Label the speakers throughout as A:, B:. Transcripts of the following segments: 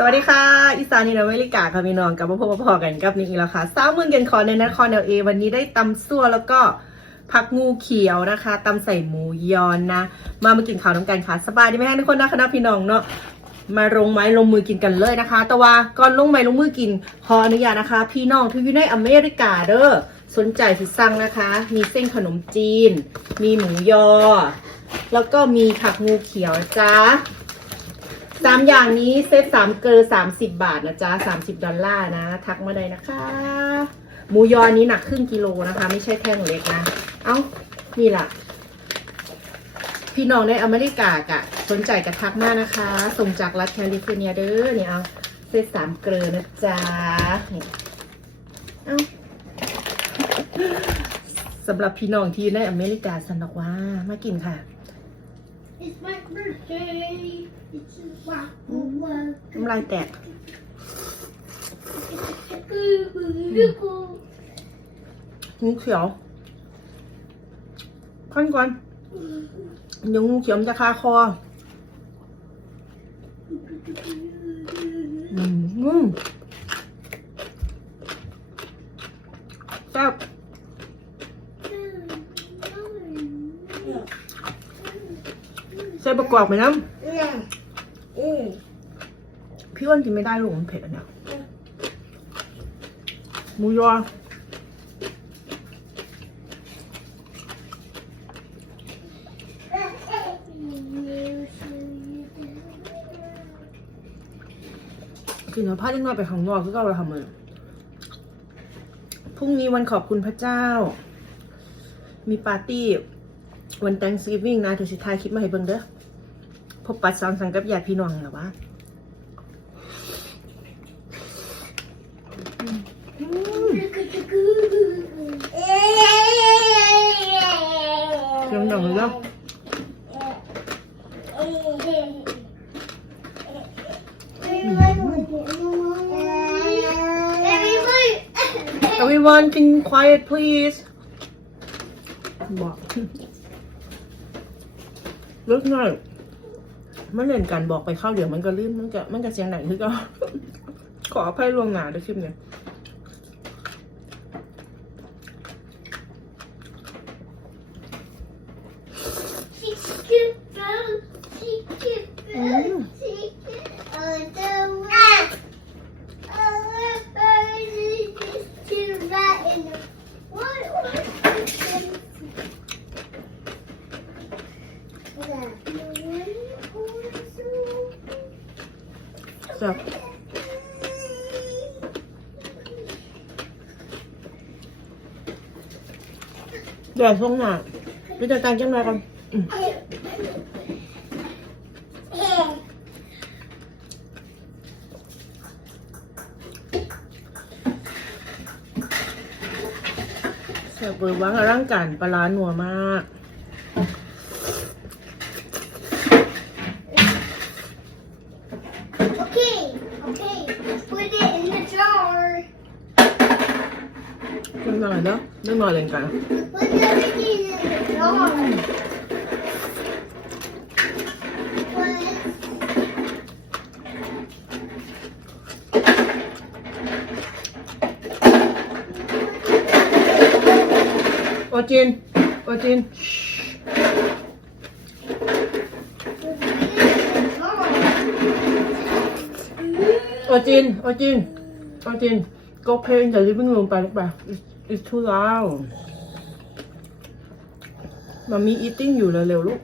A: สวัสดีค่ะ อีสานีนอเมริกาค่ะพี่น้องกลับมาพบกับพ่อกันกับนิกอีกแล้วค่ะสาวเมืองเกนคอในนครเอลเอวันนี้ได้ตำซั่วแล้วก็ผักงูเขียวนะคะตำใส่หมูยอนนะ มามากินข้าวน้ำกันค่ะ สบายดีไหมทุกคนนะคะพี่น้องเนาะมาลงไม้ลงมือกินกันเลยนะคะ แต่ว่าก่อนลงไม้ลงมือกินขออนุญาตนะคะ พี่น้องที่อยู่ในอเมริกาเด้อสนใจสิสั่งนะคะ มีเส้นขนมจีน มีหมูยอ แล้วก็มีผักงูเขียวจ้า สามอย่างนี้เซตสามเกลือสามสิบบาทนะจ๊ะสามสิบดอลลาร์นะ ทักมาได้นะคะ หมูยอนี้หนักครึ่งกิโลนะคะ ไม่ใช่แท่งเล็กนะ เอ้า นี่ล่ะ พี่น้องในอเมริกากะสนใจกระทักมากนะคะ ส่งจากรัฐแคลิฟอร์เนียเด้อเนี่ยเอาเซตสามเกลือนะจ๊ะเอ้าสำหรับพี่น้องที่ในอเมริกาสนอกว่ามากินค่ะ
B: It's my birthday. It's a rock.
A: น้ำลายแตกงูเขียวขั้นก่อน เดี๋ยวงูเขียวมันจะคาคออืมแซ่บ ใส่ประกอบไหมน้ำพี่อ้วนกินไม่ได้ลูกมันเผ็ดอันเนี้ยหมูยอกินแล้วพาเล็กน้อยไปข้างนอกก็เราทำเลยพรุ่งนี้วันขอบคุณพระเจ้า มีปาร์ตี้วัน Thanksgiving นะเดี๋ยวสิทายคลิปมาให้เบิ่งเด้อ พบปัดสังสรรค์กับญาติพี่น้องเหรอวะอืมเรื่องดังเลยเนาะ everyone can quiet please บอกเลิกหน่อย มันเล่นกันบอกไปเข้าเดี๋ยวมันก็ลืมมันก็มันก็เสียงไหนคือก็ ขออภัยล่วงหน้าด้วยคลิปเนี่ย แซ่บเดี๋ยวช่วงหน้าไปจัดการจังไรกันอืมแซ่บเบอร์วังอร่างการปลาร้าหนัวมาก
B: Okay, okay, put it in the jar.
A: เรื่องหน่อยเนาะเรื่องหน่อยเล่นกัน
B: Put everything in the jar. Put
A: โอจิน โอจินโอจินโอจินโอจินก็เพลงจากลิฟวิ่งลงไปลูกไป It's- it's too loud มามี eating อยู่เร็วๆลูก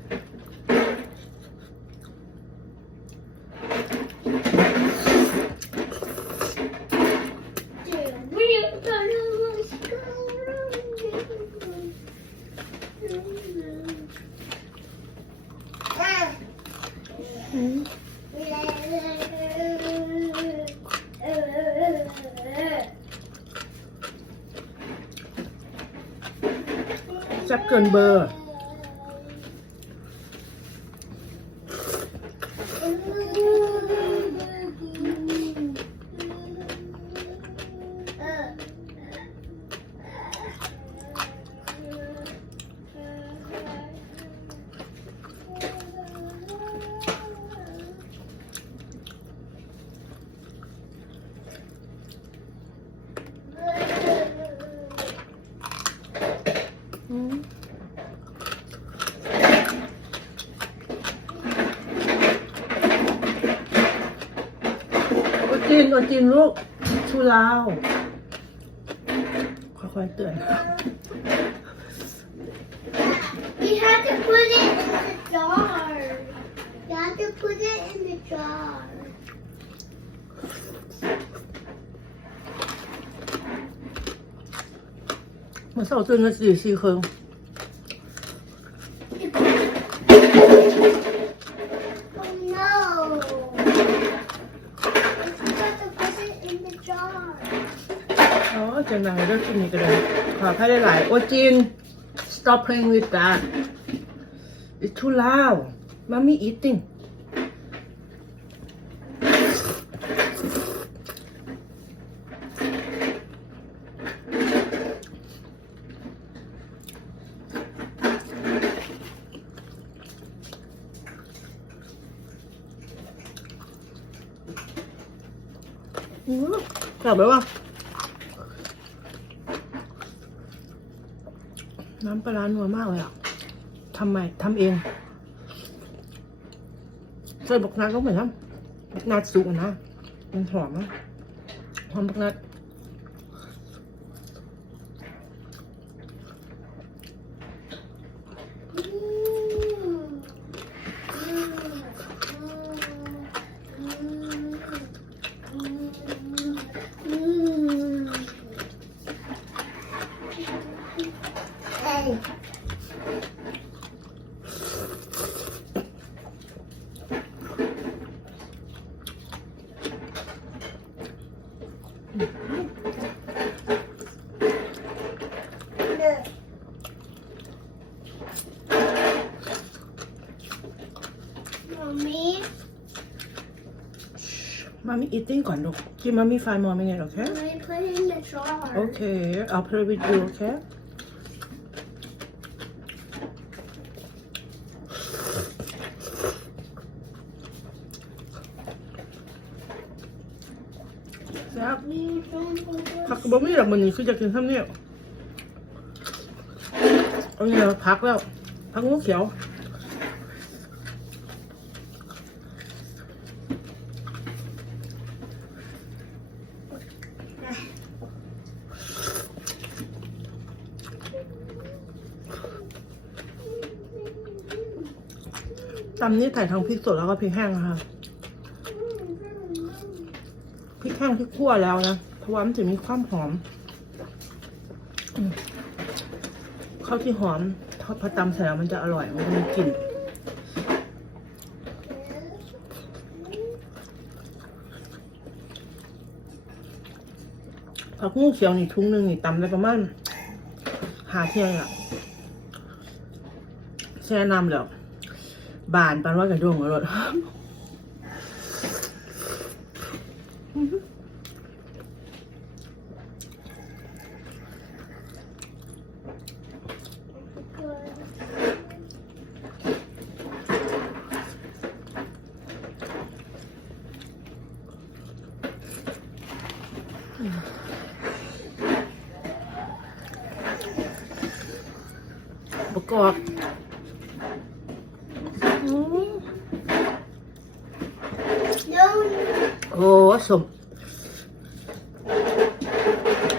A: แซ่บเกินเบอร์ จินโอจินลูกชูลาว ค่อยๆเตือน
B: You have to put it in the jar. You have to put it in the jar.
A: เหมือนเสาตื่ อให้ได้หลายโอจิน stop playing with that it's too loud mommy eating อืมกลับไปว่า น้ำปลานัวมากเลยอะทำไมทำเองใส่บักนัดก็เหมือนทำบักนัดสุกนะ มันหอมนะหอมบักนัด
B: Hey. มัมมี่
A: มามี eating ก่อนลูกกินมามี five more minutes โอเค
B: let me put it in the jar
A: โอเค I'll play with you โอเคแซ่บผักกระบอกไม่หรอกมันนี่คือจะกินข้าวเหนียวเอาเนี่ยพักแล้วพักงูเขียวำนี่ใส่ทั้งพริกสดแล้วก็พริกแห้งนะคะพริกแห้งที่คั่วแล้วนะเพราะว่ามันจะมีความหอมข้าวที่หอมทอดพอตำเสร็จแล้วมันจะอร่อยมันจะมีกลิ่นผักงูเขียวนี่ทุ่งหนึ่งนี่ตำได้ประมาณหาเที่ยงอะแช่น้ำแล้ว บานปันว่ากระด้งอร่อยประกอบอืม
B: No,
A: โอ้สม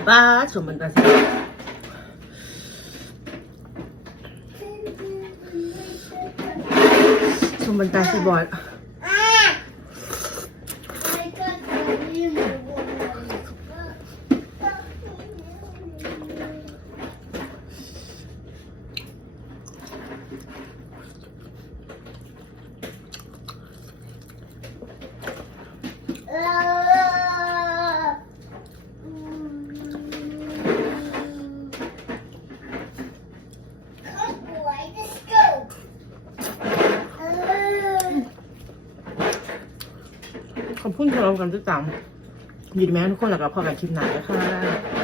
A: บ้าสมมันตาสิสมมันตาสิบอด ขอบคุณที่เรากันติดตามยินดีแม้ทุกคนแล้วก็พอกันคลิปหน้าเลยค่ะ